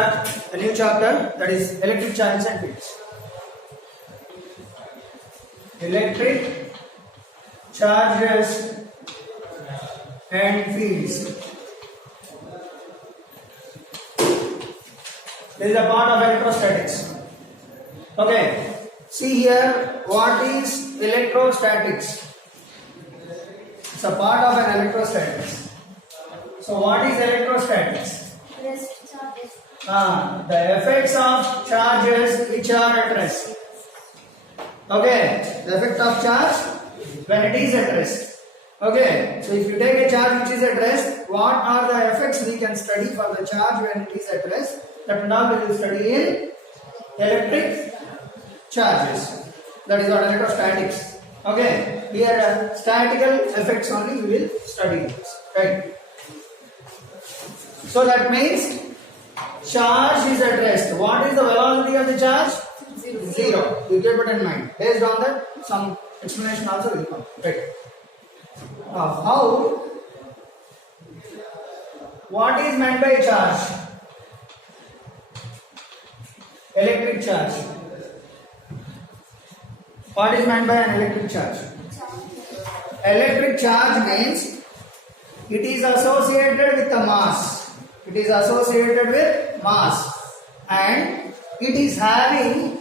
start a new chapter, that is electric charges and fields. Electric charges and fields. This is a part of electrostatics. Okay, see here, what is electrostatics? It's a part of an electrostatics. So what is electrostatics? Rest charges. The effects of charges which are at rest. Okay, the effect of charge when it is at rest. Okay, so if you take a charge which is at rest, what are the effects we can study for the charge when it is at rest? That and all we will study in electric charges. That is what electrostatics. Okay, here statical effects only we will study this. Right. So that means charge is at rest. What is the velocity of the charge? Zero. You keep it in mind. Based on that, some explanation also will come. Right. How? What is meant by charge? Electric charge. What is meant by an electric charge? Electric charge means it is associated with the mass. It is associated with mass, and it is having,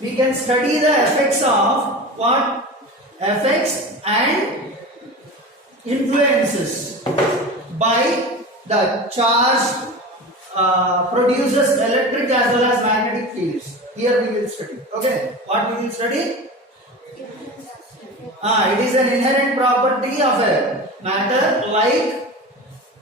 we can study the effects of what? Effects and influences by the charge produces electric as well as magnetic fields. Here we will study. Okay, what we will study? It is an inherent property of a matter like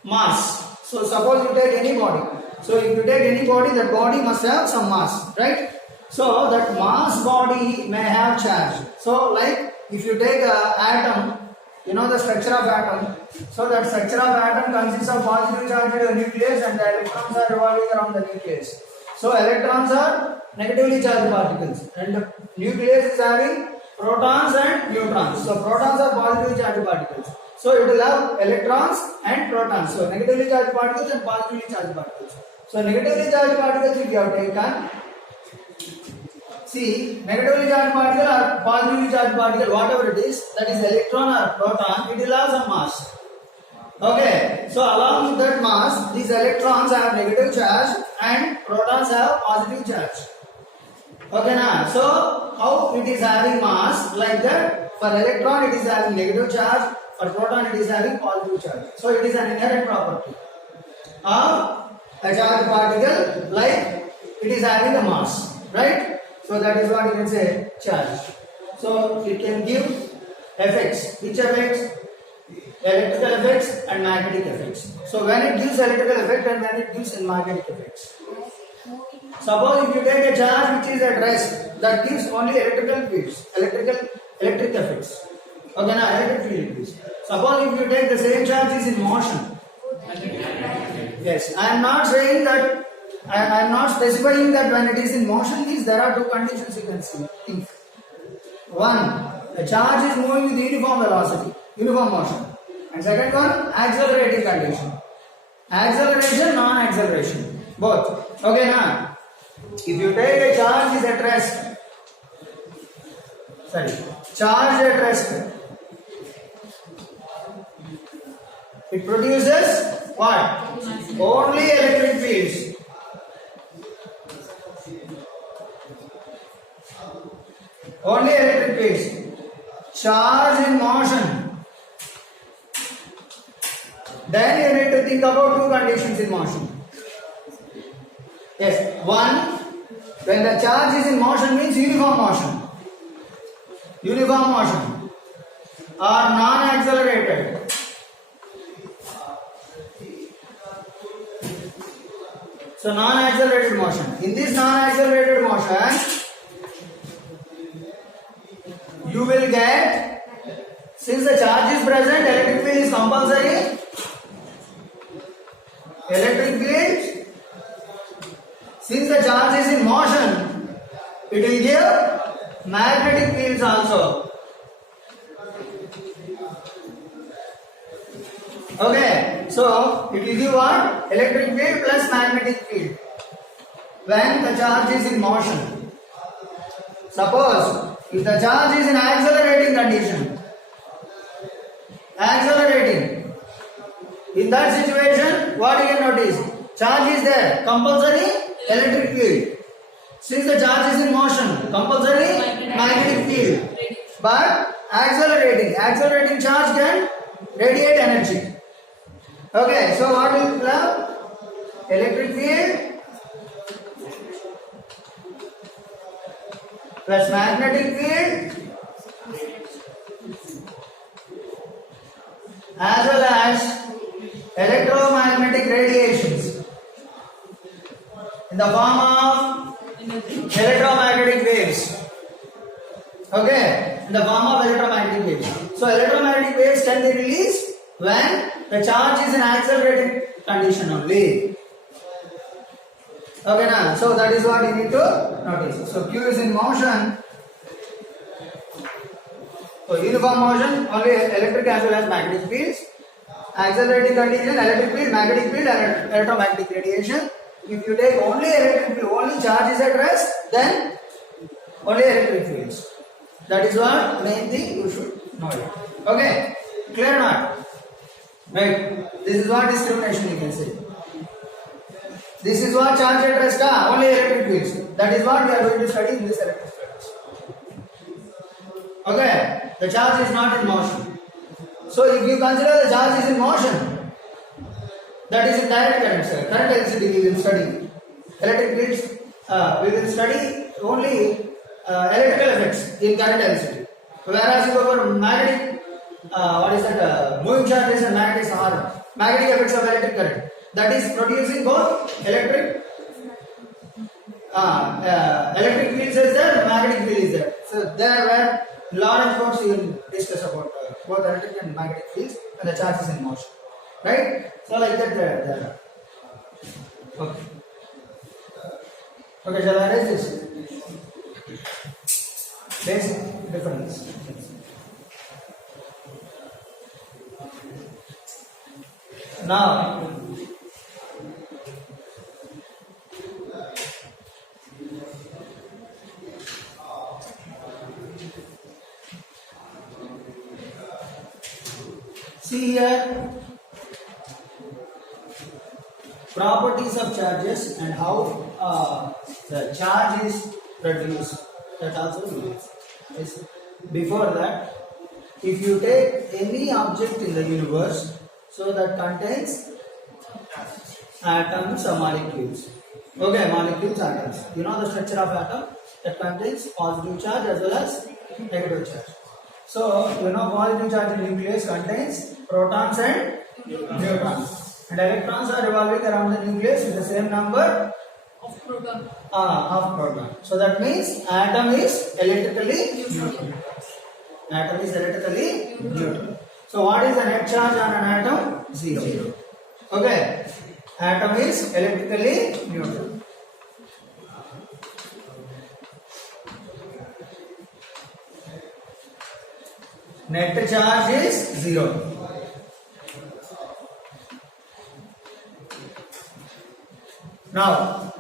mass. So suppose you take any body. So if you take any body, that body must have some mass, right? So that mass body may have charge. So like if you take an atom, you know the structure of atom. So that structure of atom consists of positive charge at the nucleus and the electrons are revolving around the nucleus. So electrons are negatively charged particles and the nucleus is having protons and neutrons. So protons are positively charged particles. So it will have electrons and protons. So negatively charged particles and positively charged particles. So negatively charged particles if you have taken, see, negatively charged particle or positively charged particle, whatever it is, that is electron or proton, it will have some mass. Okay, so along with that mass, these electrons have negative charge and protons have positive charge. Okay, now, so how it is having mass like that? For electron, it is having negative charge. For proton, it is having positive charge. So it is an inherent property of a charged particle, like it is having a mass, right? So that is what you can say charge. So it can give effects. Which effects? Electrical effects and magnetic effects. So when it gives electrical effect and when it gives magnetic effects. Suppose if you take a charge which is at rest, that gives only electrical fields, electric effects. Okay, now electric field is. Suppose if you take the same charge is in motion. Yes, I am not saying that, I am not specifying that when it is in motion means there are two conditions you can think. One, the charge is moving with uniform velocity, uniform motion. And second one, accelerating condition. Acceleration, non-acceleration, both. Okay, now, if you take a charge is at rest, charge at rest, it produces what? Only electric fields. Only electric fields. Charge in motion. Then you need to think about two conditions in motion. Yes, one, when the charge is in motion means uniform motion. Uniform motion or non-accelerated. So non-accelerated motion. In this non-accelerated motion, you will get, since the charge is present, electric field is compulsory. Electric field, since the charge is in motion, it will give magnetic fields also. Okay, So it will give what? Electric field plus magnetic field when the charge is in motion. Suppose if the charge is in accelerating condition, accelerating, in that situation, what you can notice? Charge is there, compulsory electric field. Since the charge is in motion, compulsory magnetic field. But accelerating charge can radiate energy. Okay, so what will we have? Electric field plus magnetic field as well as electromagnetic radiations in the form of electromagnetic waves. Okay, in the form of electromagnetic waves. So electromagnetic waves can be released when the charge is in accelerating condition only. Okay, now, so that is what you need to notice. So Q is in motion. So uniform motion, only electric as well as magnetic fields. Accelerating condition, electric field, magnetic field, and electromagnetic radiation. If you take only electric field, only charge is at rest, then only electric fields. That is what main thing you should know it. Okay, clear or not? Right. This is what discrimination you can say. This is what charge at rest are, only electric fields. That is what we are going to study in this electric studies. Okay, the charge is not in motion. So if you consider the charge is in motion, that is in direct current, sir. Current electricity we will study. Electric fields, we will study only electrical effects in current electricity. Whereas if our magnetic, moving charges and magnetic are magnetic effects of electric current. That is producing both electric fields is there, magnetic field is there. So there where Lorentz force you will discuss about both electric and magnetic fields and the charge is in motion. Right? So like that there. Okay. Okay, shall I erase this? Basic difference. Now see here properties of charges and how the charge is produced. That also is. Before that, if you take any object in the universe, so that contains atoms or molecules. Okay, molecules, atoms. You know the structure of atom that contains positive charge as well as negative charge. So, you know positive charge in nucleus contains protons and neutrons. And electrons are revolving around the nucleus with the same number of proton. So that means atom is electrically neutral. Atom is electrically neutral. So what is the net charge on an atom? 0. Okay. Atom is electrically neutral. Net charge is 0. Now,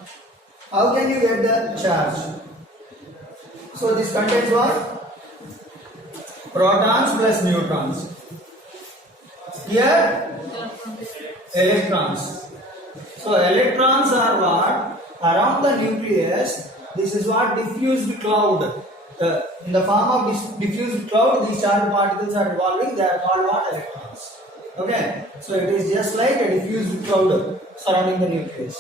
how can you get the charge? So this contains what? Protons plus neutrons. Here, electrons. So electrons are what? Around the nucleus. This is what? Diffused cloud. In the form of this diffused cloud, these charged particles are revolving. They are called what? Electrons. Okay. So it is just like a diffused cloud surrounding the nucleus.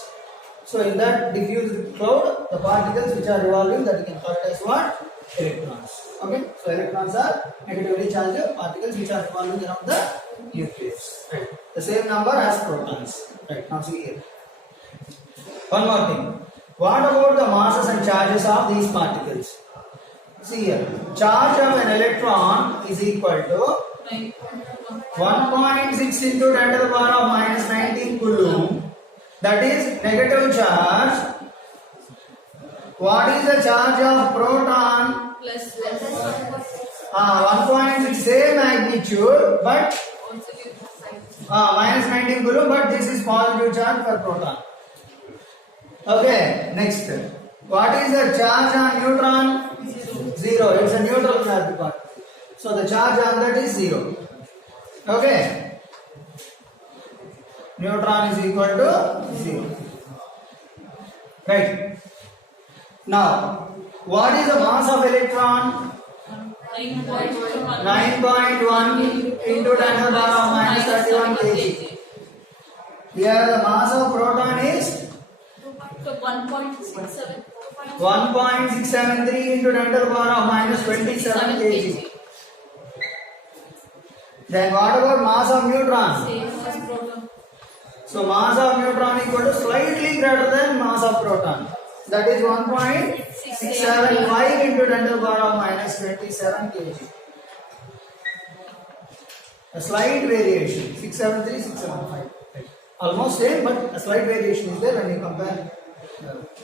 So in that diffused cloud, the particles which are revolving, that you can call it as what? Electrons. Okay. So electrons are negatively charged particles which are revolving around the nucleus. Right. The same number as protons. Right. Now see here. One more thing. What about the masses and charges of these particles? See here. Charge of an electron is equal to 1.6 into 10 to the power of minus 19 coulomb. That is negative charge. What is the charge of proton? Plus 1.6, same magnitude, but minus 19 coulomb, but this is positive charge per proton. Okay, next. What is the charge on neutron? 0. It's a neutral charge particle. So the charge on that is 0. Okay. Neutron is equal to 0. Right. Now, what is the mass of electron? 9.1 into 10 to the power of minus 31 kg. Here the mass of proton is 1.67. 1.673 into 10 to the power of minus 27 kg. Then what about mass of neutron? Same as proton. So mass of neutron equal to slightly greater than mass of proton. That is 1.675 into 10 to the power of minus 27 kg. A slight variation, 673, 675. Almost same, but a slight variation is there when you compare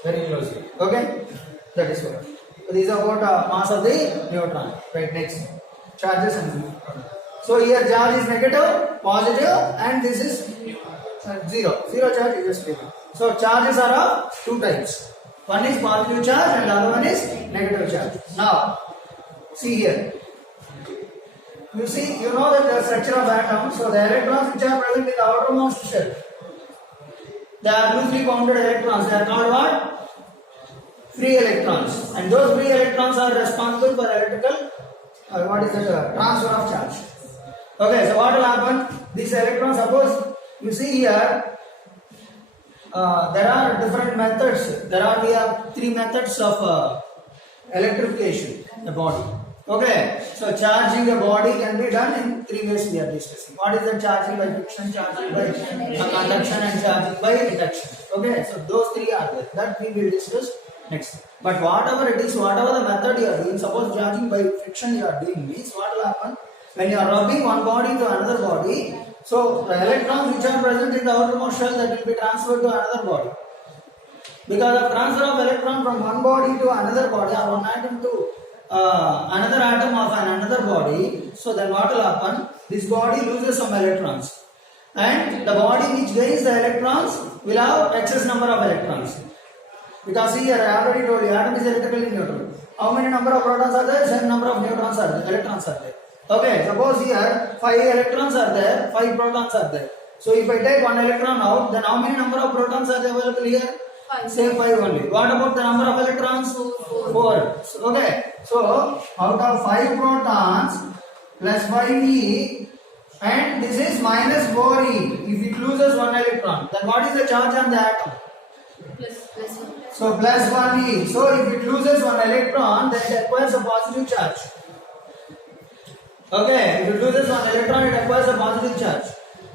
very closely. Okay, that is what. So these are about mass of the neutron. Right, next charges and neutron. So here charge is negative, positive, and this is 0. Zero charge is just negative. So charges are of two types. One is positive charge and the other one is negative charge. Now, see here. You see, you know that the structure of atom. So the electrons which are present in the outermost shell, they are loosely bounded electrons. They are called what? Free electrons. And those free electrons are responsible for electrical, transfer of charge. Okay, so what will happen? These electrons, suppose you see here, there are different methods. We have three methods of electrification the body. Okay, so charging a body can be done in three ways we are discussing. What is the charging by friction, charging by conduction, and charging by induction? Okay, so those three are there. That we will discuss next. But whatever it is, whatever the method you are doing, suppose charging by friction you are doing means what will happen? When you are rubbing one body to another body, so the electrons which are present in the outermost shell that will be transferred to another body. Because of transfer of electron from one body to another body or one atom to another atom of another body, so then what will happen? This body loses some electrons, and the body which gains the electrons will have excess number of electrons. Because here I already told you, atom is electrically neutral. How many number of protons are there? Same number of neutrons are there, electrons are there. Okay, suppose here 5 electrons are there, 5 protons are there. So if I take one electron out, then how many number of protons are there available here? 5. Same 5 only. What about the number of electrons? 4. Okay, so out of 5 protons plus 5e, and this is minus 4e. If it loses one electron, then what is the charge on the atom? Plus 1. So plus 1e. So if it loses one electron, then it acquires a positive charge. Okay, if it loses one electron, it acquires a positive charge.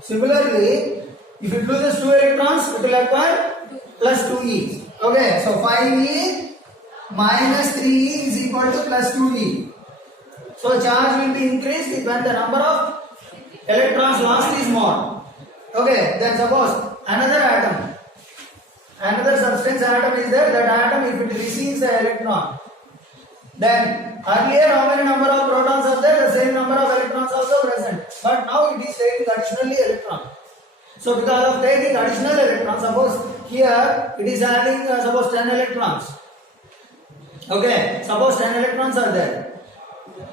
Similarly, if it loses 2 electrons, it will acquire plus 2e. Okay, so 5e minus 3e is equal to plus 2e. So charge will be increased when the number of electrons lost is more. Okay, then suppose another atom, another substance atom is there. That atom, if it receives the electron, then earlier how many number of protons are there? The same number of electrons also present. But now it is taking additionally electron. So because of taking additional electrons, suppose here it is having suppose 10 electrons. Okay, suppose 10 electrons are there.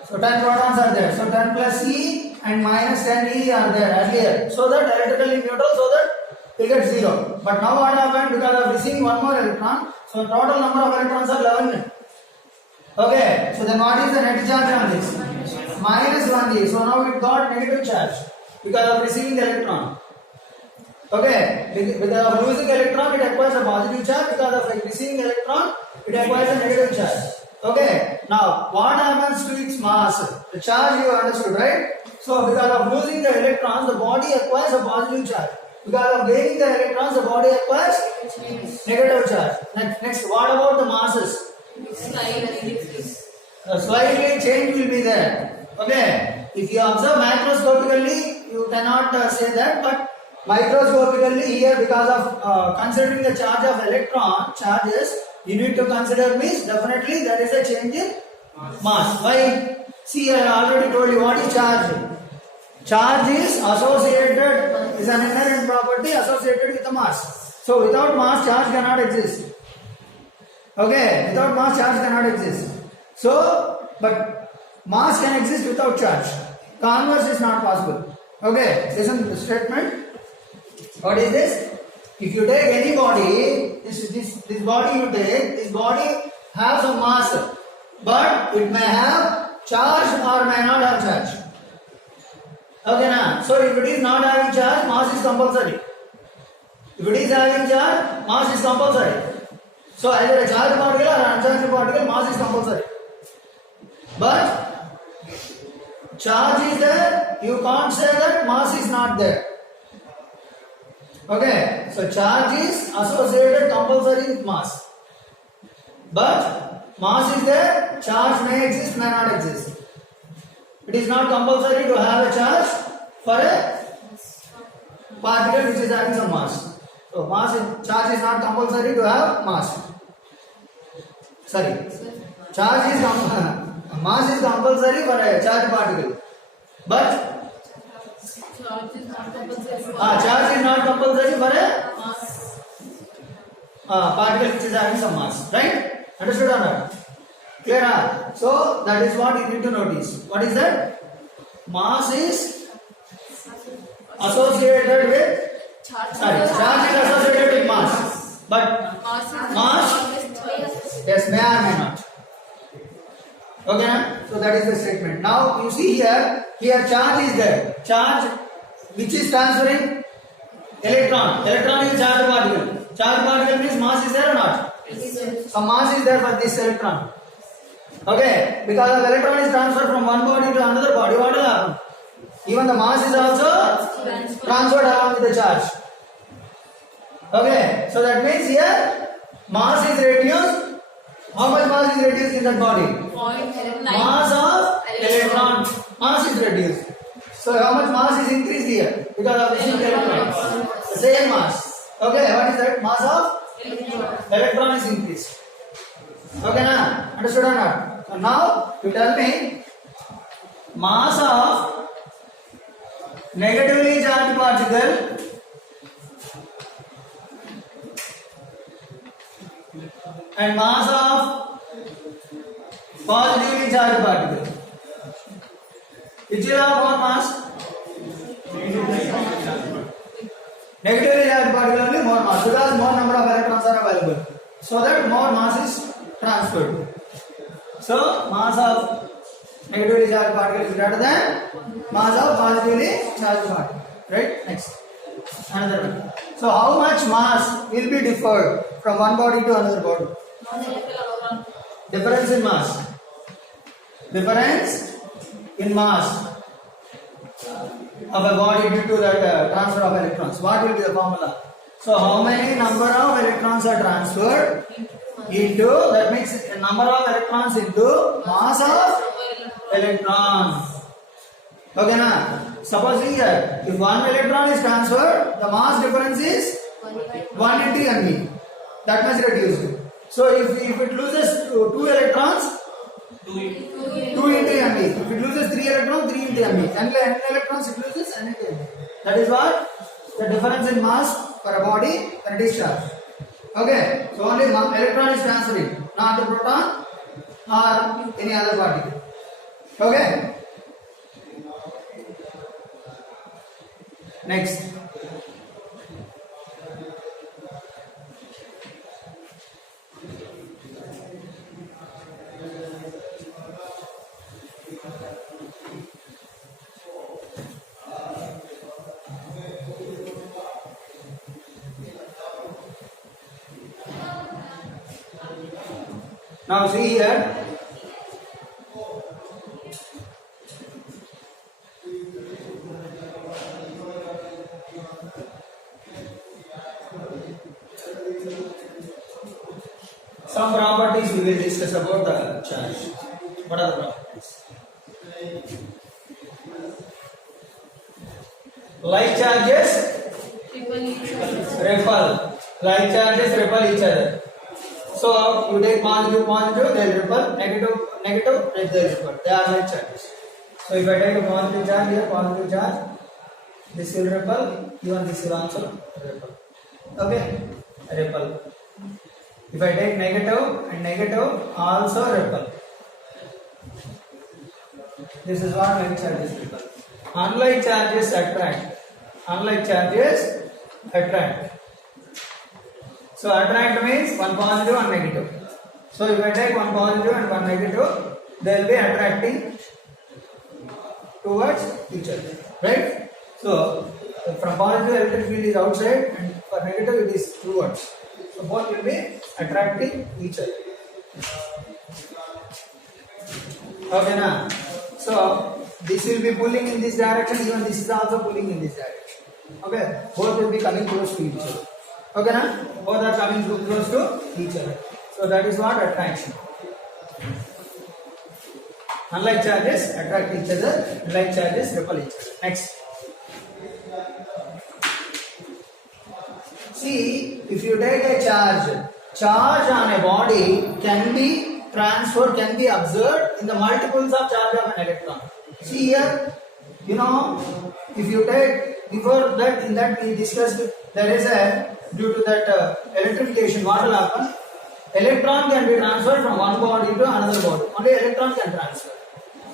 So 10 protons are there. So 10 plus E and minus 10E are there earlier. So that electrically neutral, so that it gets 0. But now what happened? Because of receiving one more electron, so total number of electrons are 11. Okay, so then what is the net charge on this? Minus 1e. So now it got negative charge because of receiving the electron. Okay, because of losing electron, it acquires a positive charge. Because of receiving electron, it acquires a negative charge. Okay, now what happens to its mass? The charge you understood, right? So because of losing the electrons, the body acquires a positive charge. Because of gaining the electrons, the body acquires negative charge. Next, what about the masses? Slightly change will be there. Okay, if you observe macroscopically, you cannot say that, but microscopically here, because of considering the charge of electron charges, you need to consider means definitely there is a change in mass. Why? See, I already told you what is charge. Charge is associated, is an inherent property associated with the mass. So without mass, charge cannot exist. Okay, without mass, charge cannot exist. So, but mass can exist without charge. Converse is not possible. Okay, listen to the statement. What is this? If you take any body, this body you take, this body has a mass, but it may have charge or may not have charge. Okay, na? So if it is not having charge, mass is compulsory. If it is having charge, mass is compulsory. So either a charged particle or an uncharged particle, mass is compulsory. But charge is there, you can't say that mass is not there. Okay, so charge is associated compulsory with mass. But mass is there, charge may exist, may not exist. It is not compulsory to have a charge for a particle which is having some mass. So charge is not compulsory to have mass. Sorry, mass is compulsory for a charged particle, but Charge is not compulsory for charge is not compulsory for a mass. particle which is having some mass. Right? Understood or not? Clear? So that is what you need to notice. What is that? Mass is associated with charge is associated with mass, but mass, yes, may or may not. Okay, na? So that is the statement. Now you see here charge is there. Charge which is transferring electron. Electron is charged particle. Charged particle means mass is there or not? So mass is there for this electron. Okay, because the electron is transferred from one body to another body, what will happen? Even the mass is also transferred along with the charge. Okay, so that means here mass is reduced. How much mass is reduced in that body? Mass of electron. Mass is reduced. So how much mass is increased here? Because of the electron. The same mass. Okay, what is that? Mass of electron is increased. Okay, na? Understood or not? So now you tell me mass of negatively charged particle and mass of positively charged particle. Which will have more mass? Negatively charged particle only more mass because more number of electrons are available. So that more mass is transferred. So mass of negatively charged particle is greater than mass of positively charged particle. Right? Next. Another one. So how much mass will be differed from one body to another body? Difference in mass. Difference in mass of a body due to that transfer of electrons. What will be the formula? So how many number of electrons are transferred into, that means number of electrons into mass of electrons. Okay, na? Suppose here, if one electron is transferred, the mass difference is 1 into mv. That much reduced. So if it loses 2 electrons, 2 into mv. If it loses 3 electrons, 3 into mv. And n electrons it loses n into mv. That is what the difference in mass for a body when it is charged. Okay, so only electron is transferring, not the proton or any other particle. Okay. Next. Now see here. Some properties we will discuss about the charge. What are the properties? Like charges repel. Like charges repel each other. So you take positive, they will repel, negative, they will repel. They are like charges. So if I take a positive charge here, positive charge, this will repel, even this will also repel. Okay, repel. If I take negative and negative, also repel. This is what like charges repel. Unlike charges attract. Unlike charges attract. So attract means one positive and negative. So if I take one positive and one negative, they will be attracting towards each other, right? So from positive electric field is outside and for negative it is towards. So both will be attracting each other. Okay, now. So this will be pulling in this direction, even this is also pulling in this direction. Okay, both will be coming close to each other. Okay, now both are coming close to each other. So that is what attraction. Unlike charges attract each other, unlike charges repel each other. Next. See, if you take a charge on a body can be transferred, can be observed in the multiples of charge of an electron. See here, you know, if you take, before that, in that we discussed, there is a, due to that electrification, what will happen? Electron can be transferred from one body to another body. Only electron can transfer.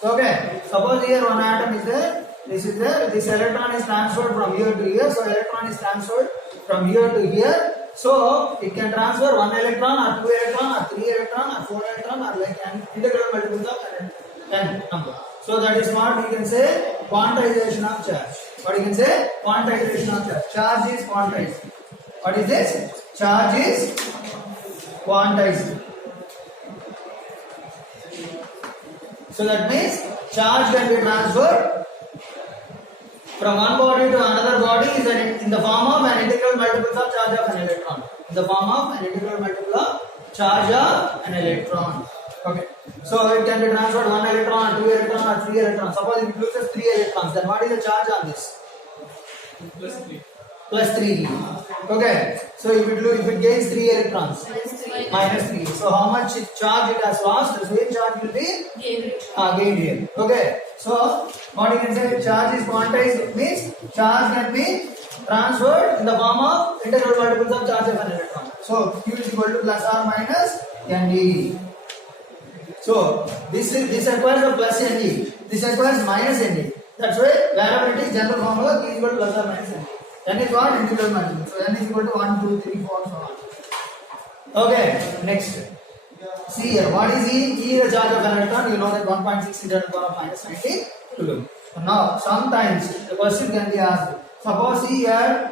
Okay, suppose here one atom is there, this is there, this electron is transferred from here to here, so electron is transferred from here to here. So it can transfer one electron or two electron or three electron or four electron or like an integral multiples of 10 number. So that is what we can say quantization of charge. What you can say? Quantization of charge. Charge is quantized. What is this? Charge is quantized. So that means charge can be transferred from one body to another body is in the form of an integral multiples of charge of an electron. In the form of an integral multiple of charge of an electron. Okay. So it can be transferred one electron, or two electron, or three electrons. Suppose it loses three electrons, then what is the charge on this? Plus 3. Plus 3. Okay. So if it gains 3 electrons, minus 3. So how much charge it has lost? The same charge will be gained here. Okay. So what you can say, charge is quantized means charge can be transferred in the form of integral multiples of charge of an electron. So Q is equal to plus or minus Nd. So this requires a plus Nd. This requires minus Nd. That's why variability is general formula Q is equal to plus or minus Nd. N is what? Integral multiple. So N is equal to 1, 2, 3, 4, so on. Okay, next. See here, what is E? E is the charge of an electron. You know that 1.6 × 10 to the power of minus 90 coulomb. Now, sometimes the question can be asked. Suppose see here,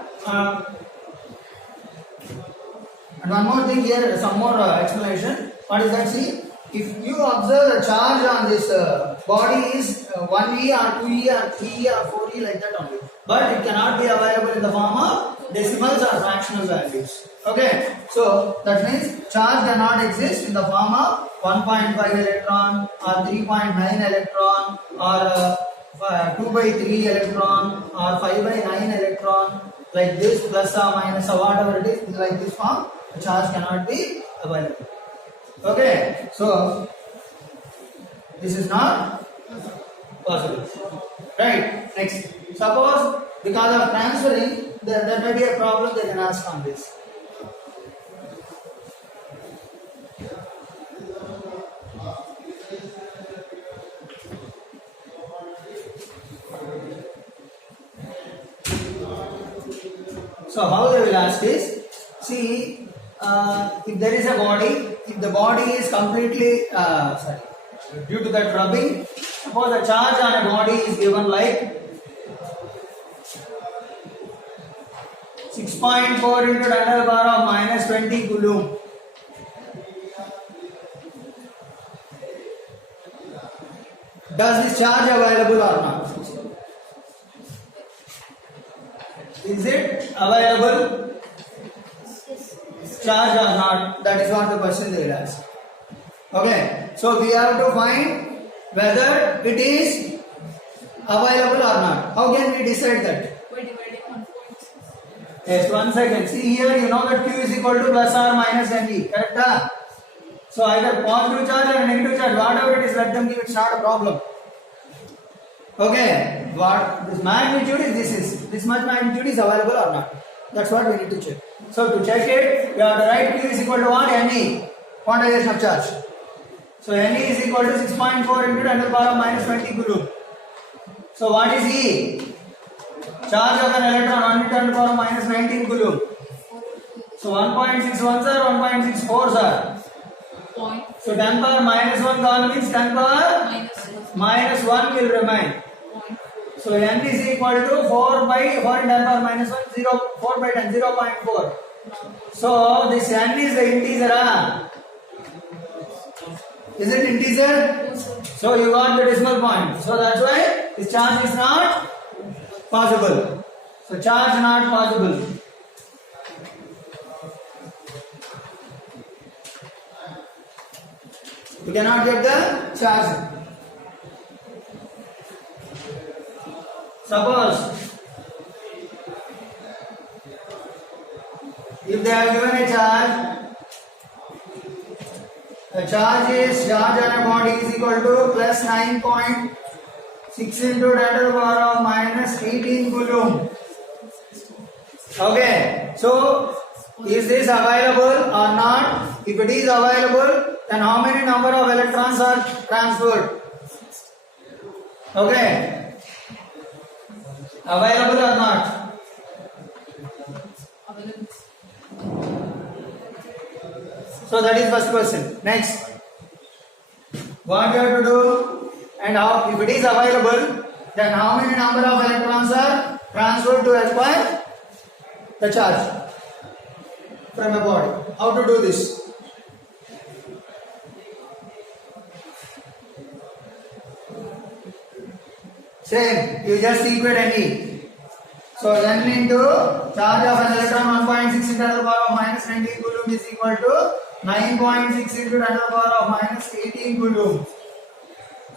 and one more thing here, some more explanation. What is that? See, if you observe the charge on this body is 1e or 2e or 3e or 4e like that only. But it cannot be available in the form of decimals or fractional values. Okay, so that means charge cannot exist in the form of 1.5 electron or 3.9 electron or 2/3 electron or 5/9 electron like this, plus or minus or whatever it is, like this form, the charge cannot be available. Okay, so this is not possible. Right, next. Suppose because of transferring, there may be a problem they can ask on this. So how they will ask is, see, if there is a body, if the body is completely, due to that rubbing, suppose the charge on a body is given like 6.4 × 10 to the power of minus 20 coulomb. Does this charge available or not? Is it available? Charge or not? That is what the question they will ask. Okay, so we have to find whether it is available or not. How can we decide that? By dividing 1.6. Yes, 1 second. See here, you know that Q is equal to plus or minus Nv. Correct? So either positive charge or negative charge, whatever it is, let them give. It's not a problem. Okay, what this magnitude is this much magnitude is available or not? That's what we need to check. So to check it, we have to write Q is equal to what? Ne, quantization of charge. So Ne is equal to 6.4 into 10 to the power of minus 20 coulomb. So what is E? Charge of an electron 1 into 10 to the power of minus 19 coulomb. So 1.61 sir, 1.64 sir. Point So 10 power minus 1 gone means 10 power minus minus 1 will remain. point. So n is equal to 4 by 4 in 10 power minus 1, 0, 4 by 10, 0.4. So this n is the integer. Is it integer? So you got the decimal point. So that's why this charge is not possible. So charge not possible. You cannot get the charge. Suppose if they have given a charge on a body is equal to plus 9.6 into 10 to the power of minus 18 coulomb. Okay, so is this available or not? If it is available, then how many number of electrons are transferred? Okay, available or not? Available. So that is first question. Next, what you have to do, and how, if it is available, then how many number of electrons are transferred to acquire the charge from a body? How to do this? Same, you just equate Ne. So n into charge of an electron 1.6 into 10 to the power of minus 19 coulomb is equal to 9.6 into 10 to the power of minus 18 coulomb.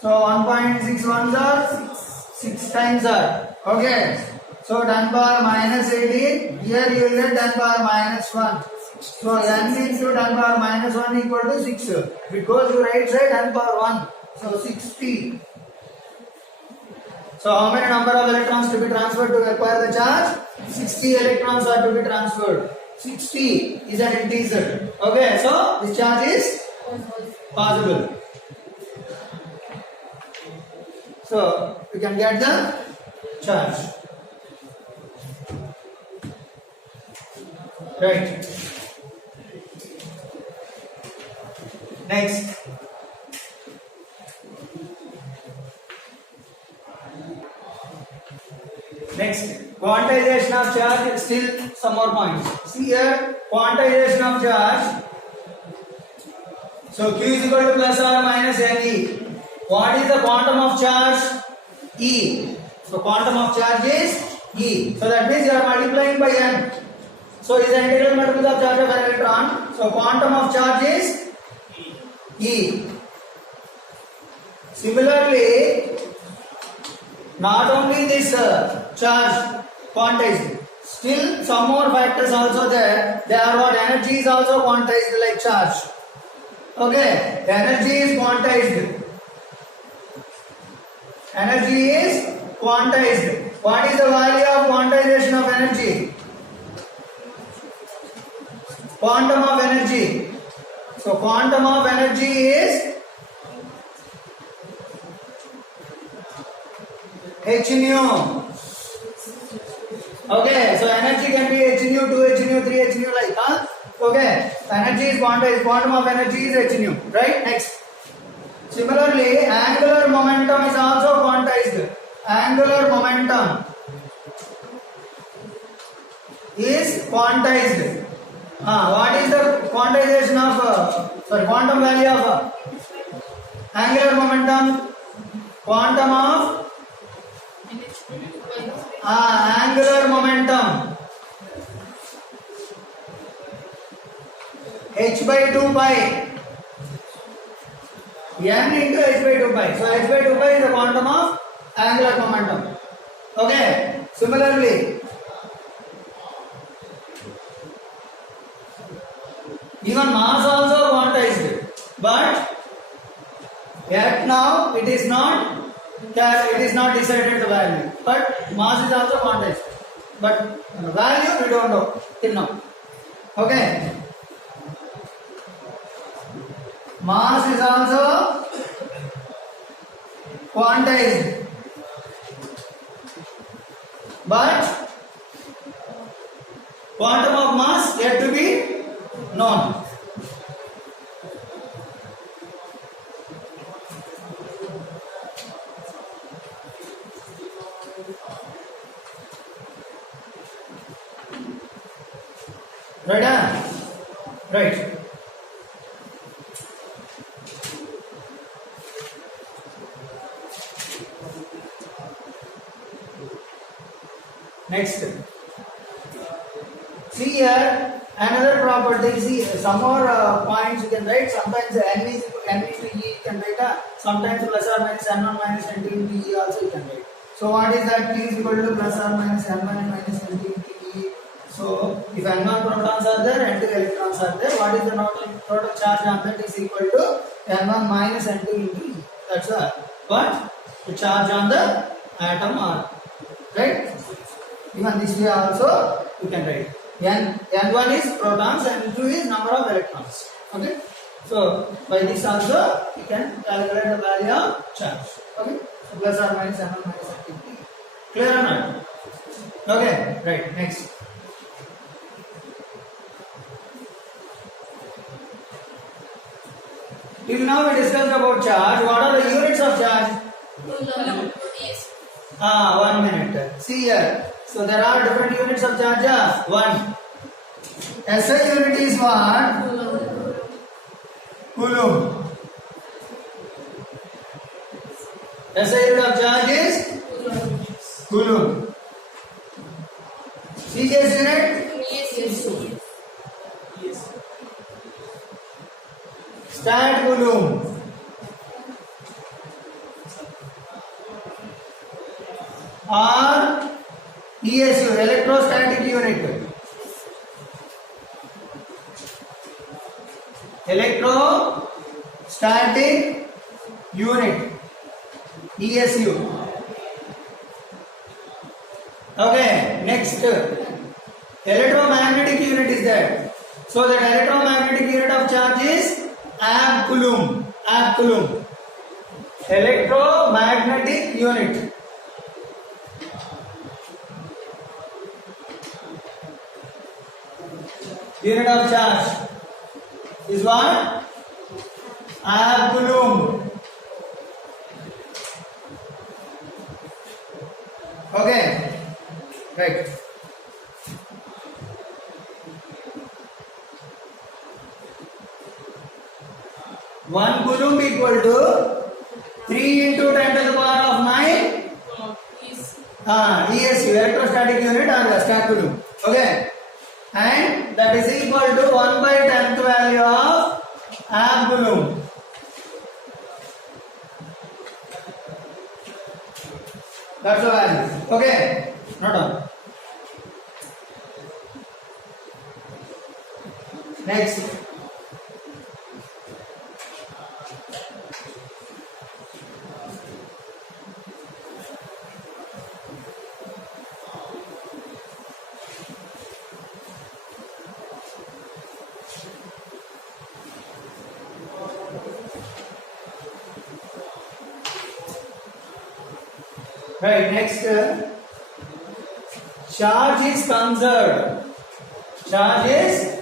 So 1.61 are 6 times are. Okay. So 10 power minus 18. Here you will get 10 power minus 1. So n into 10 power minus 1 equal to 6. Because you right side 10 power 1. So 60. So how many number of electrons to be transferred to acquire the charge? 60 electrons are to be transferred. 60 is an integer. Okay, so this charge is possible. So we can get the charge. Right. Next. Next, quantization of charge, still some more points. See here, quantization of charge. So Q is equal to plus or minus Ne. What is the quantum of charge? E. So quantum of charge is E. So that means you are multiplying by N. So is the integral multiple of charge of an electron. So quantum of charge is E. Similarly, not only this charge quantized, still some more factors also there. They are what? Energy is also quantized like charge. Okay, energy is quantized. Energy is quantized. What is the value of quantization of energy? Quantum of energy. So quantum of energy is h nu. Okay, so energy can be h nu, 2 h nu, 3 h nu like, huh? Okay, energy is quantized, quantum of energy is h nu, right? Next. Similarly, angular momentum is also quantized. Angular momentum is quantized. What is the quantization of, quantum value of angular momentum? Quantum of angular momentum h by 2 pi m into h by 2 pi. So h by 2 pi is the quantum of angular momentum. Okay. Similarly, even mass also quantized, but yet now it is not that it is not decided the value, but mass is also quantized. But value we don't know till now. Okay. Mass is also quantized, but quantum of mass yet to be known. Right? Right. Next. See here another property. See some more points you can write. Sometimes n is to e you can write. Sometimes plus or minus n1 minus n2 into e also you can write. So what is that? T is equal to plus or minus n1 minus n2 into e. So if n1 protons are there, n2 electrons are there, what is the total charge on that is equal to n1 minus n2 into e. That's what the charge on the atom are. Right? Even this way also you can write. N1 is protons, N2 is number of electrons. Okay? So by this also you can calculate the value of charge. Okay? So plus or minus N1 minus N2. Clear or not? Okay, right, next. Till now we discussed about charge. What are the units of charge? Coulomb. 1 minute. See here. So there are different units of charge. 1. SI unit is what? Coulomb. SI unit of charge is Coulomb. CJ's unit? Stat Coulomb. Or ESU, electrostatic unit. Electrostatic unit. ESU. Okay, next. Electromagnetic unit is there. So the electromagnetic unit of charge is amp coulomb. Amp coulomb. Electromagnetic unit. Unit of charge is what? Amp coulomb. Okay, right. One coulomb equal to 3 into 10 to the power of 9 ESU, electrostatic unit or stat coulomb. Okay. And that is equal to 1 by 10th value of amp coulomb. That's the value. Okay, note down. Next. Right, next, charge is conserved. Charge is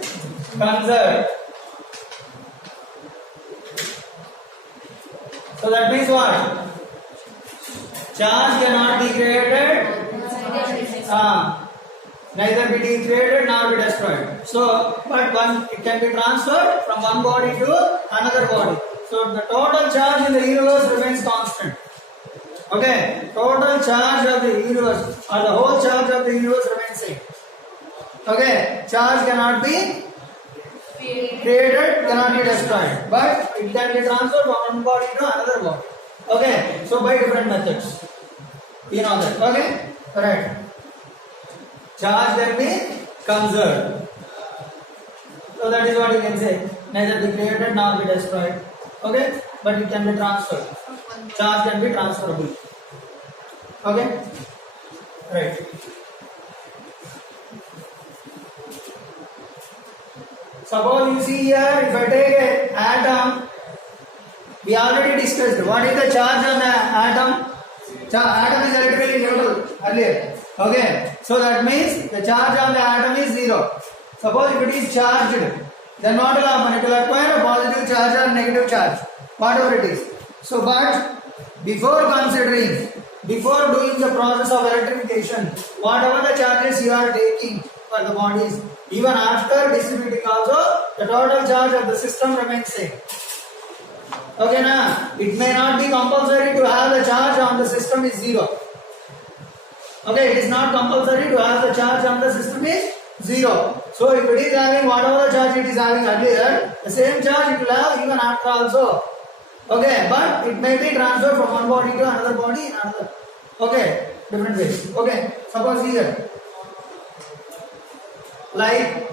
conserved. So that means what? Charge cannot be created, neither be created nor be destroyed. So, but it can be transferred from one body to another body. So the total charge in the universe remains constant. Okay, total charge of the universe or the whole charge of the universe remains same. Okay, charge cannot be created, cannot be destroyed, but it can be transferred from one body to another body. Okay, so by different methods. You know that. Okay, alright. Charge can be conserved. So that is what you can say. Neither be created nor be destroyed. Okay, but it can be transferred. Charge can be transferable. Okay, right. Suppose you see here, if I take an atom, we already discussed what is the charge on the atom. Atom is electrically neutral earlier. Okay, so that means the charge on the atom is 0. Suppose if it is charged, then what will happen? It will acquire a positive charge or negative charge, whatever it is. So, but before doing the process of electrification, whatever the charges you are taking for the bodies, even after distributing also, the total charge of the system remains same. Okay, na? It may not be compulsory to have the charge on the system is 0. Okay, it is not compulsory to have the charge on the system is 0. So if it is having whatever the charge it is having earlier, the same charge it will have even after also. Okay, but it may be transferred from one body to another body in another. Okay, different ways. Okay, suppose here, like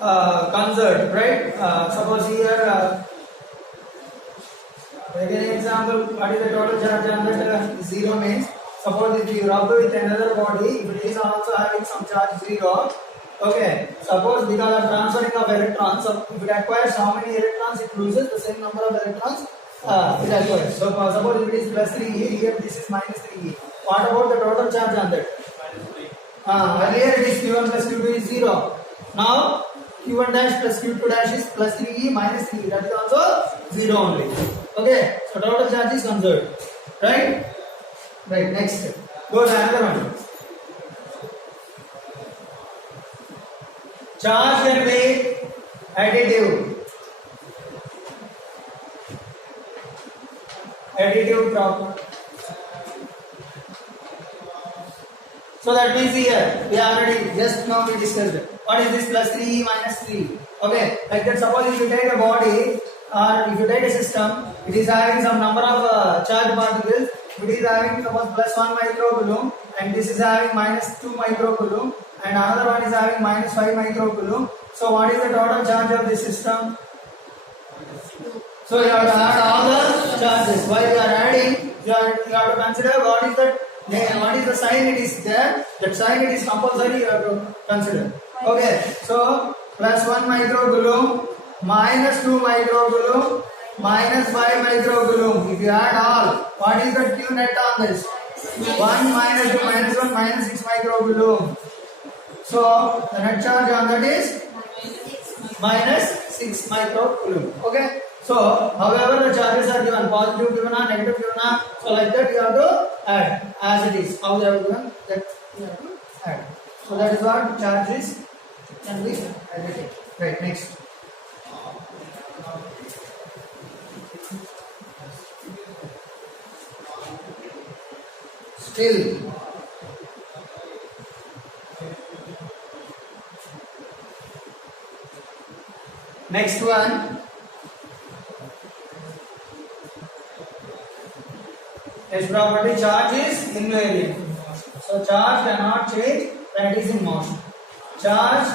concert, right? Suppose here, take an example, what is the total charge on that 0 means, suppose if you rub with another body, if it is also having some charge 0, okay, suppose because of transferring of electrons, if it acquires how many electrons, it loses the same number of electrons it acquires. So suppose if it is plus 3e, here this is minus 3e. What about the total charge on that? Earlier it is q1 plus q2 is 0. Now q1 dash plus q2 dash is plus 3e minus 3e. That is also 0 only. Okay, so total charge is conserved. Right? Right, next. Go to another one. Charge can be additive. Additive problem. So that means here, we already just now we discussed it. What is this plus 3e minus 3? Okay, like that suppose if you take a body or if you take a system, it is having some number of charged particles. It is having suppose plus 1 microcoulomb and this is having minus 2 microcoulomb and another one is having minus 5 microcoulomb. So what is the total charge of this system? So you have to add all the charges. While you are adding, you have to consider what is the sign it is there. That sign it is compulsory you have to consider. Okay, so plus 1 microcoulomb, minus 2 microcoulomb, minus 5 microcoulomb. If you add all, what is the Q net on this? 1 minus 2 minus 1 minus 6 microcoulomb. So the net charge on that is minus 6 microcoulomb. Okay. So however the charges are given, positive given or negative given or, so like that you have to add as it is. How they are given, that you have to add. So that is what charges can be added. Right, next. Still. Next one. Its property charge is invariant. So charge cannot change when it is in motion. Charge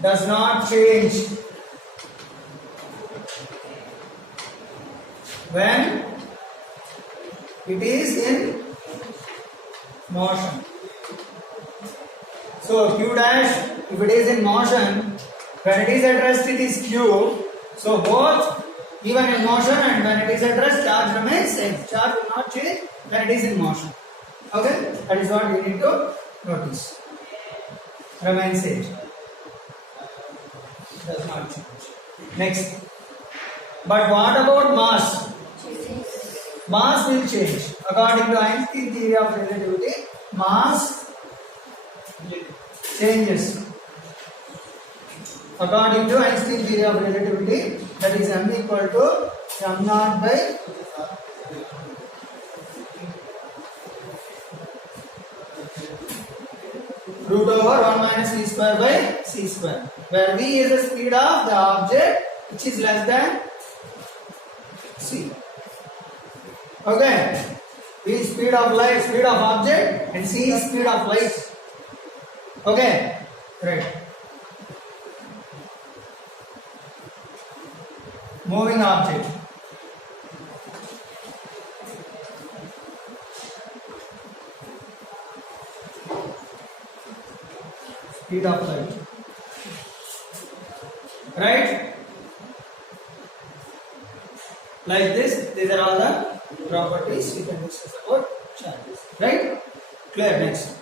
does not change when it is in motion. So q dash, if it is in motion, when it is at rest it is q. So both even in motion and when it is at rest, charge remains same. Charge will not change when it is in motion. Okay, that is what you need to notice. Remains same. Does not change. Next. But what about mass? Mass will change. According to Einstein's theory of relativity, mass changes. According to Einstein's theory of relativity, that is m equal to m0 by root over 1 minus v square by c square, where v is the speed of the object which is less than c. Okay, v is speed of light, speed of object, and c is speed of light. Okay, right. moving object. Speed of light. Right? Like this, these are all the properties we can discuss about charges. Right? Clear. Next.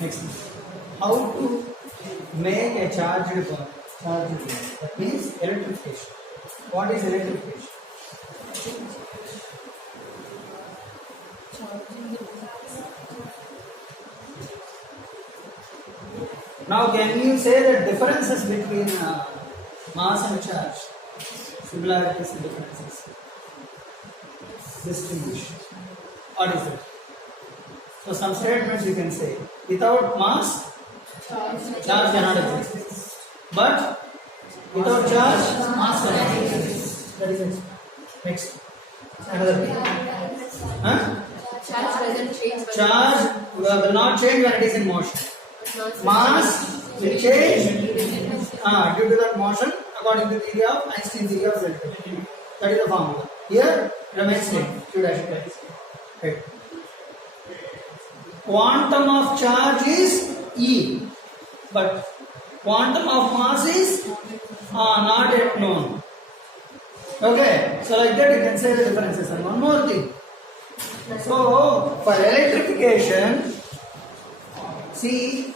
Next. How to make a charged body? That means electrification. What is electrification? Now, can you say the differences between mass and charge? Similarities and differences. Distinguish. What is it? So, some statements you can say. Without mass, charge cannot exist. But without charge, mass cannot exist. That is it. Next. Another thing. Huh? Charge doesn't change. Charge will not change when it is in motion. Mass will change due to that motion according to the theory of Einstein's theory of relativity. That is the formula. Here remains same. Should I should right. Quantum of charge is E, but quantum of mass is not yet known. Okay, so like that you can say the differences. And one more thing. So for electrification, see, you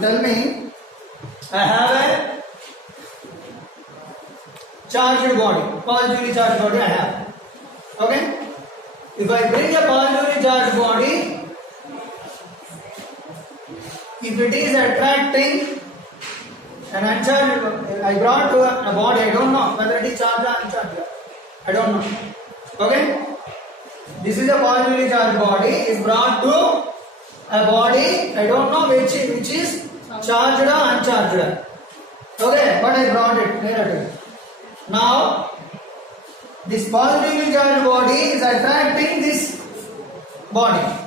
tell me, I have a charged body, positively charged body I have. Okay? If I bring a positively charged body, if it is attracting an uncharged, I brought to a body, I don't know whether it is charged or uncharged. I don't know. Okay? This is a positively charged body, is brought to a body, I don't know which is charged or uncharged. Okay, but I brought it near to it. Now, this positively charged body is attracting this body.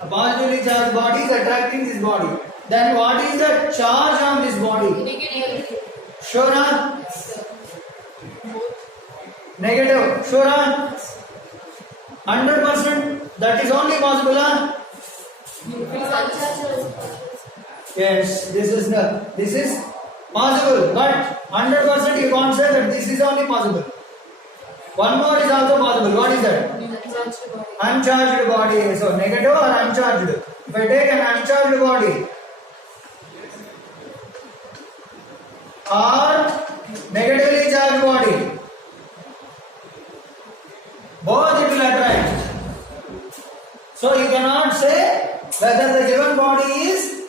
A positively charged body is attracting this body. Then what is the charge on this body? Negative. Sure on? Negative. Sure on? 100%. That is only possible on? Yes, this is possible, but 100% you can't say that this is only possible. One more is also possible. What is that? Uncharged body. So negative or uncharged. If I take an uncharged body or negatively charged body, both it will attract. So you cannot say whether the given body is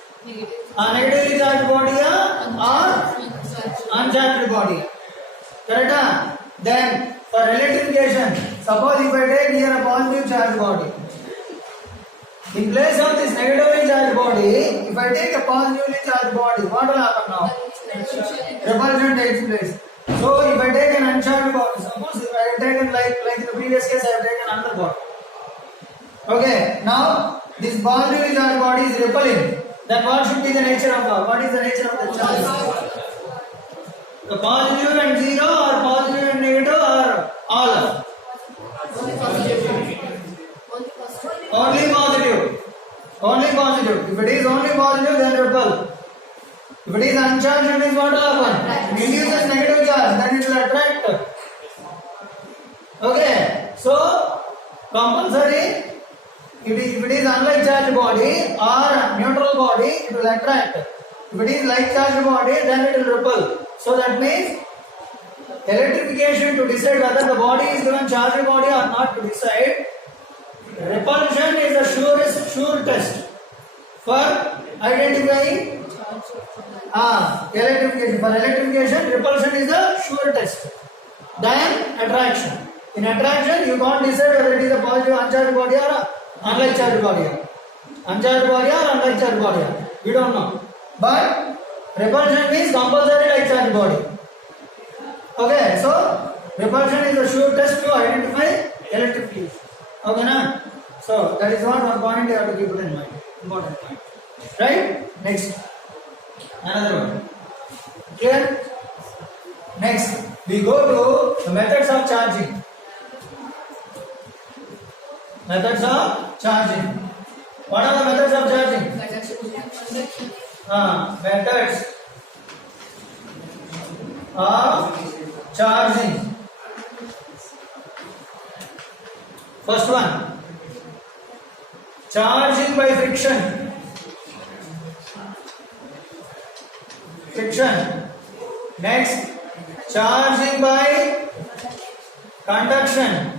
a negatively charged body or uncharged body. Correct? Then for electrification, suppose if I take here a positive charged body, in place of this negatively charged body, if I take a positively charged body, what will happen now? Repulsion takes place. So if I take an uncharged body, suppose if I have taken like in the previous case, I have taken another body. Okay, now this positively charged body is repelling. Then what should be the nature of the? What is the nature of the charge? The positive and zero, or positive and negative, or all? Only positive. Only positive. If it is only positive, then repel. If it is uncharged, then what will happen? It induces negative charge, then it will attract. Okay, so compulsory. If it is unlike charged body or neutral body, it will attract. If it is like charged body, then it will repel. So that means electrification to decide whether the body is given charged body or not to decide. Repulsion is the sure test for identifying electrification. For electrification, repulsion is the sure test. Then attraction. In attraction, you can't decide whether it is a positive uncharged body or unlike charged body. Uncharged body or unlike charged body. We don't know. But repulsion means compulsory like charged body. Okay, so Repulsion is a sure test to identify electric field. Okay, na? So that is one point you have to keep it in mind. Important point. Right? Next. Another one. Clear? Next, we go to the methods of charging. Methods of charging. What are the methods of charging? Methods of charging. First one, charging by friction. Friction. Next, charging by conduction.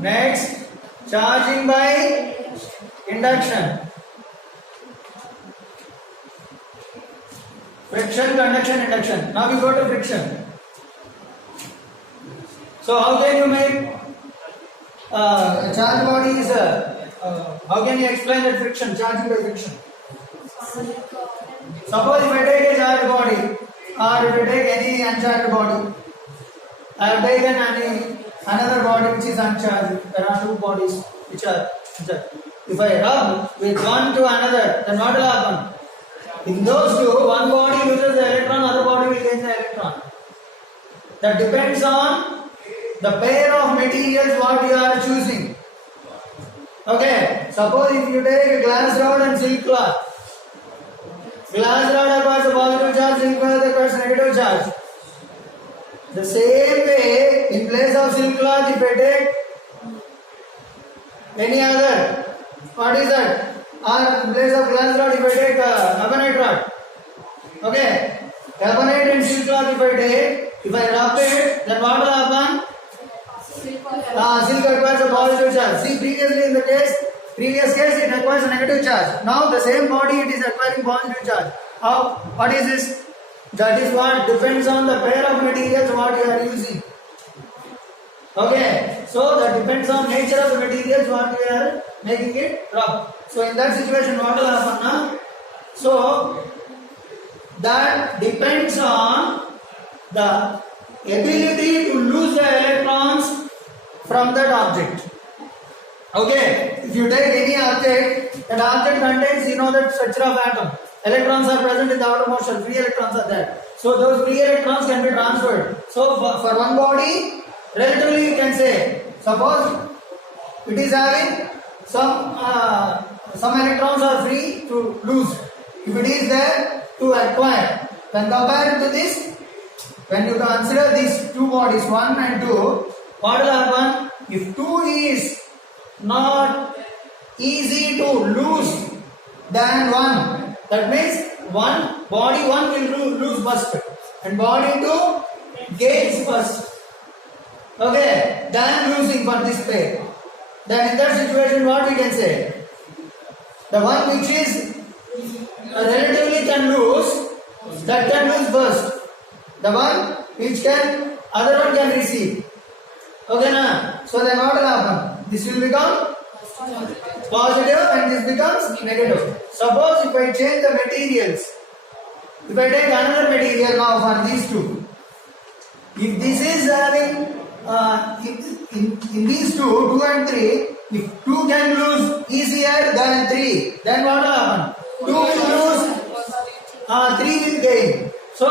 Next, charging by induction. Friction, conduction, induction. Now we go to friction. So how can you make a charge body is how can you explain that friction, charging by friction? Suppose if I take a charged body or if I take any uncharged body, I have taken another body which is uncharged. There are two bodies which are uncharged. If I rub with one to another, then what will happen? In those two, one body loses the electron, other body will gain the electron. That depends on the pair of materials what you are choosing. Okay, suppose if you take a glass rod and silk cloth. Glass rod acquires a positive charge, silk cloth acquires negative charge. The same way, in place of silk cloth, if I take any other, what is that? Or in place of glass rod, if I take carbonate rod. Okay, carbonate and silk cloth if I take, if I rub it, then what will happen? Silk acquires a positive charge. See, previously in the previous case it acquires a negative charge. Now the same body it is acquiring positive charge. How? What is this? That is what depends on the pair of materials what you are using. Okay, so that depends on nature of the materials what we are making it rub. So in that situation what will happen now? So that depends on the ability to lose the electrons from that object. Okay, if you take any object, that object contains, that structure of atom. Electrons are present in the outer motion, free electrons are there. So those free electrons can be transferred. So for one body, relatively you can say, suppose it is having some electrons are free to lose. If it is there to acquire, then compared to this, when you consider these two bodies, 1 and 2, what will happen? If 2 is not easy to lose than 1, that means body 1 will lose first and body 2 gains first. Okay, than losing for this pair. Then in that situation what we can say? The one which is relatively can lose, that can lose first. The one which can, other one can receive. Okay, na? So then what will happen? This will become positive and this becomes negative. Suppose if I change the materials, if I take another material now for these two, if this is having, in these two and 3, if 2 can lose easier than 3, then what will happen? 2 will lose, 3 will gain. So,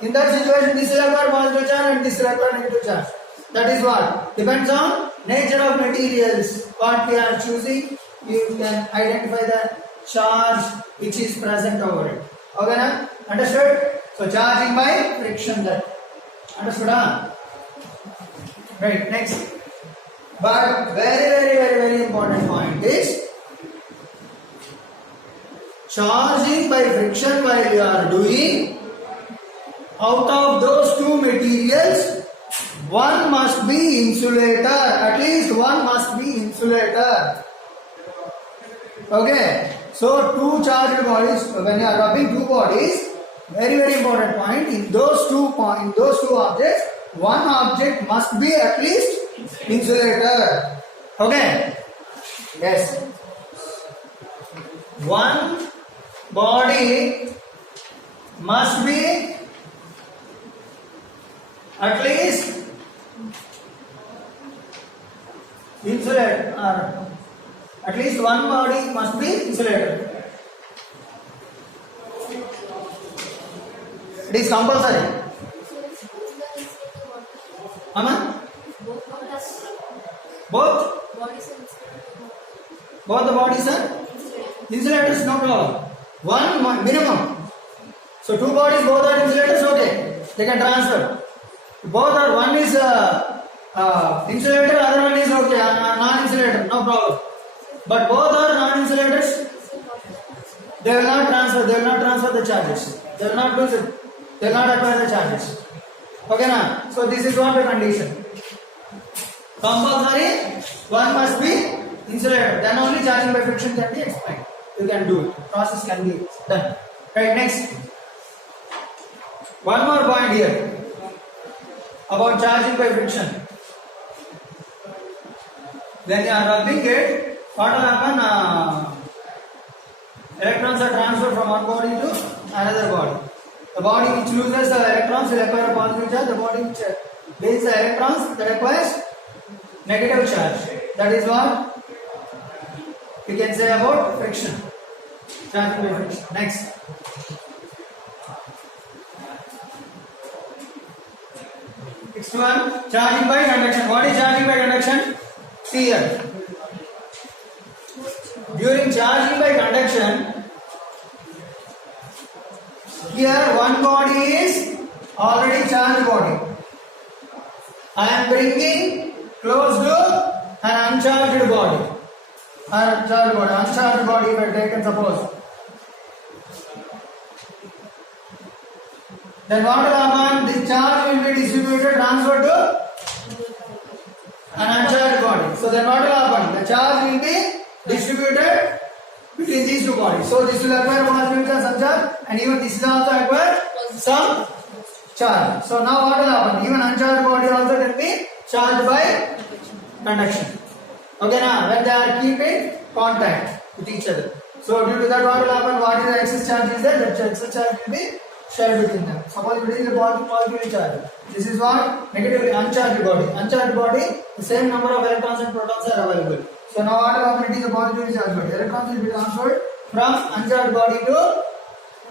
in that situation, this will acquire positive charge and this will acquire negative charge. That is what? Depends on nature of materials. What we are choosing, you can identify the charge which is present over it. Okay, na? Understood? So, charging by friction that. Understood? Right, next. But very important point is charging by friction while you are doing, out of those two materials, one must be insulator. At least one must be insulator. Okay. So two charged bodies, when you are rubbing two bodies, very important point. In those two objects, one object must be at least insulator. Okay. Yes. One body must be at least insulated, or at least one body must be insulated. It is compulsory. Amma? Both? Both the bodies are insulators, no problem. One minimum. So two bodies both are insulators, okay. They can transfer. Both are, one is insulator, other one is okay, non-insulator, no problem. But both are non-insulators, they will not transfer the charges. They will not lose it. They will not acquire the charges. Okay now? So this is what the condition. Compulsory, one must be insulated. Then only charging by friction can be explained. You can do it. Process can be done. Right, next. One more point here about charging by friction. When you are rubbing it, what will happen? Electrons are transferred from one body to another body. The body which loses the electrons will acquire a positive charge. The body which gains the electrons, that acquires negative charge. That is what we can say about friction. Charging by friction. Next. Next one, charging by conduction. What is charging by conduction? See here. During charging by conduction, here one body is already charged body. I am bringing close to an uncharged body. Uncharged body if I take and suppose. Then what will happen? This charge will be distributed, transferred to an uncharged body. So then what will happen? The charge will be distributed between these two bodies. So this will acquire positive charge, some charge, and even this is also acquire some charge. So now what will happen? Even uncharged body also can be charged by conduction. Okay now, when they are keeping contact with each other. So due to that what will happen? What is the excess charge is there? That excess charge will be shared between them. Suppose it is a positively charged. This is what? Negatively uncharged body. Uncharged body, the same number of electrons and protons are available. So now what will happen? It is a positively charged body. Electrons will be transferred from uncharged body to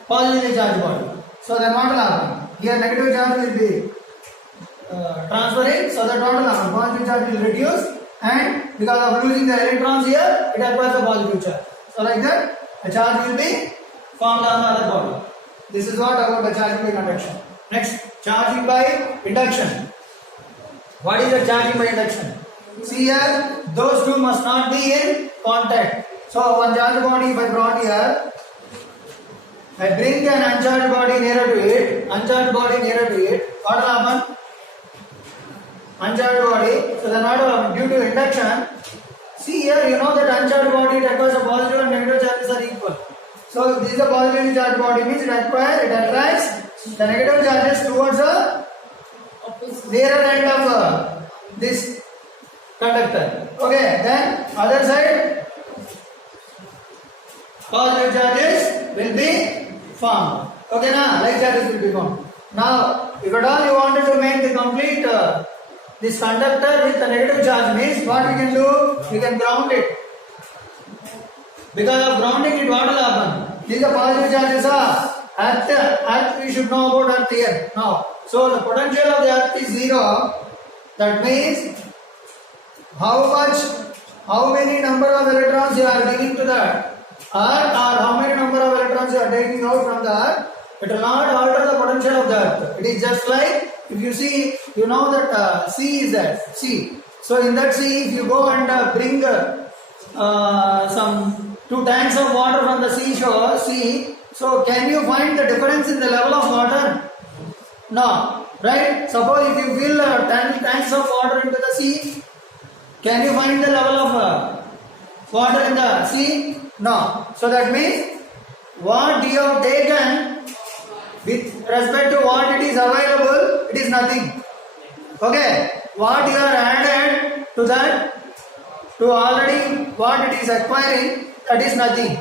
positively charged body. So then what will happen? Here negative charge will be transferring. So that what will happen? Positive charge will reduce, and because of losing the electrons here, it acquires a positive charge. So like that, a charge will be formed on the other body. This is what about the charging by conduction. Next, charging by induction. What is the charging by induction? See here, those two must not be in contact. So one charged body if I brought here, I bring an uncharged body nearer to it, uncharged body nearer to it, what will happen? Uncharged body, so then what will happen? Due to induction, see here, you know that uncharged body, it acquires a positive and negative charges are equal. So this is a positively charged body, means it attracts the negative charges towards the nearer end of this conductor. Okay, then other side, positive charges will be formed. Okay, now like charges will be formed. Now, if at all you wanted to make the complete this conductor with the negative charge, means what we can do? We can ground it. Because of grounding it, what will happen? These are positive charges are earth we should know about earth here. Now, so the potential of the earth is 0. That means how many number of electrons you are giving to the earth, or how many number of electrons you are taking out from the earth, it will not alter the potential of the earth. It is just like, if you see, you know that sea is there, sea. So in that sea, if you go and bring some 2 tanks of water from the seashore, sea, so can you find the difference in the level of water? No, right? Suppose if you fill 10 tanks of water into the sea, can you find the level of water in the sea? No. So that means what you have taken with respect to what it is available, it is nothing. Okay? What you are added to that, to already what it is acquiring, that is nothing.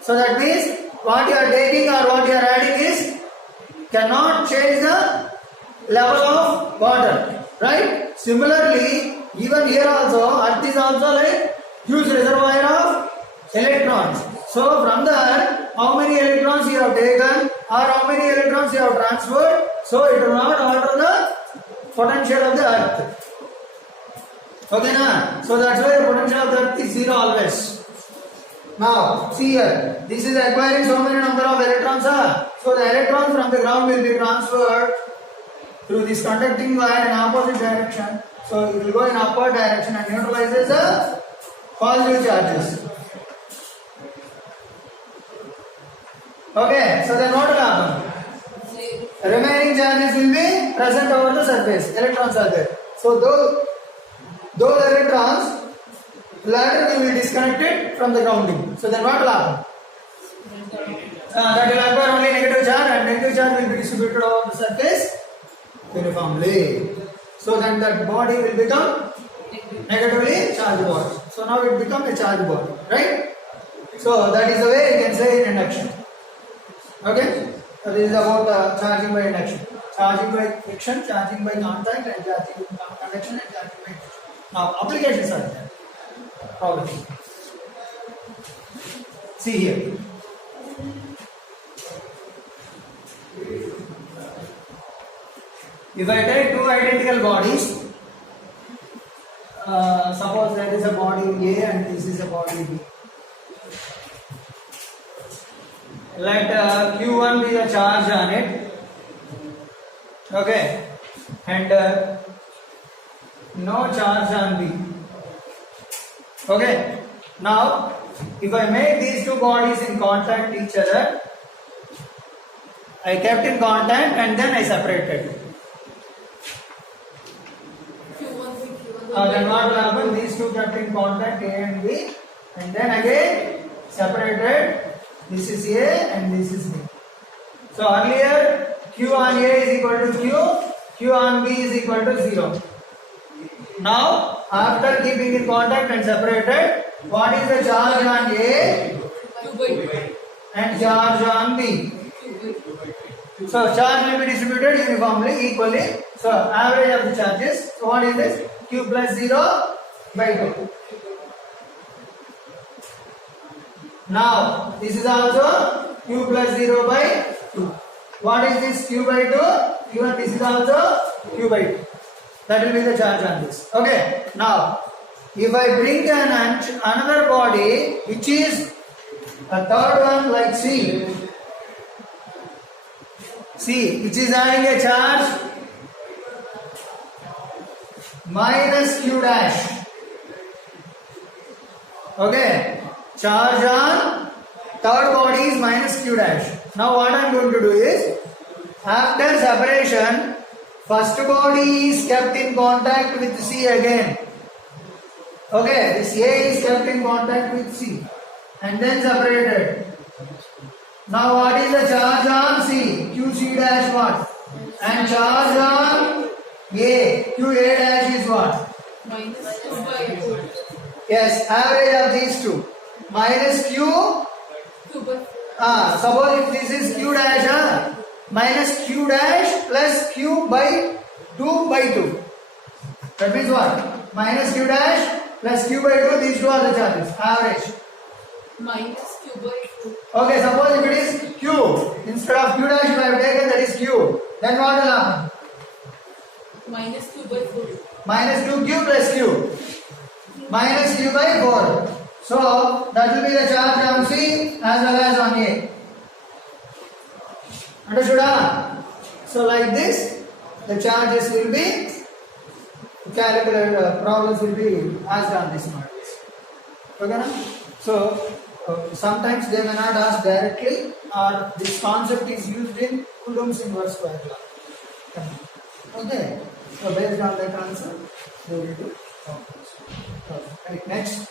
So that means what you are taking or what you are adding is cannot change the level of water, right? Similarly, even here also, Earth is also like huge reservoir of electrons. So from there, how many electrons you have taken or how many electrons you have transferred, so it will not alter the potential of the Earth. Okay, na? So that's why the potential of the Earth is zero always. Now, see here, this is acquiring so many number of electrons. So the electrons from the ground will be transferred through this conducting wire in opposite direction. So it will go in upward direction and neutralizes the positive charges. Okay, so then what will happen? Remaining charges will be present over the surface. Electrons are there. So those electrons later they will disconnect it from the grounding. So then what will happen? That will acquire only negative charge and negative charge will be distributed over the surface uniformly. So then that body will become negatively charged body. So now it becomes a charged body, right? So that is the way you can say in induction. Okay? So this is about charging by induction. Charging by friction, charging by contact, and charging by conduction, and charging by friction. Now applications are there. Problems. See here. If I take two identical bodies, suppose there is a body A and this is a body B. Let Q1 be the charge on it. Okay. And no charge on B. Okay. Now, if I make these two bodies in contact each other, I kept in contact and then I separated. Then what will happen? These two kept in contact, A and B, and then again separated. This is A and this is B. So earlier Q on A is equal to Q, Q on B is equal to 0. Now after keeping in contact and separated, what is the charge on A and charge on B? So charge will be distributed uniformly, equally. So average of the charges. So what is this? Q plus 0 by 2. Now this is also Q plus 0 by 2. What is this Q by 2? Even this is also Q by 2. That will be the charge on this. Okay. Now if I bring another body which is a third one like C, which is having a charge minus Q dash. Okay. Charge on third body is minus Q dash. Now what I am going to do is, after separation, first body is kept in contact with C again. Okay, this A is kept in contact with C and then separated. Now what is the charge on C? QC dash what? And charge on A, QA dash is what? Minus 2 by 2. Yes, average of these two. Minus Q. 2 by 4. Suppose if this is Q dash, minus Q dash plus Q by 2 by 2. That means what? Minus Q dash plus Q by 2, these two are the charges. Average. Minus Q by 2. Okay, suppose if it is Q, instead of Q dash if I have taken that is Q, then what will happen? Minus 2 by 4. Minus 2Q plus Q. Minus Q by 4. So, that will be the charge on C as well as on A. Understood? So, like this, the charges will be calculated, problems will be asked on this model. Okay? So, sometimes they may not ask directly, or this concept is used in Coulomb's inverse square law. Okay? So, based on that concept, we will do. Okay. Right, next.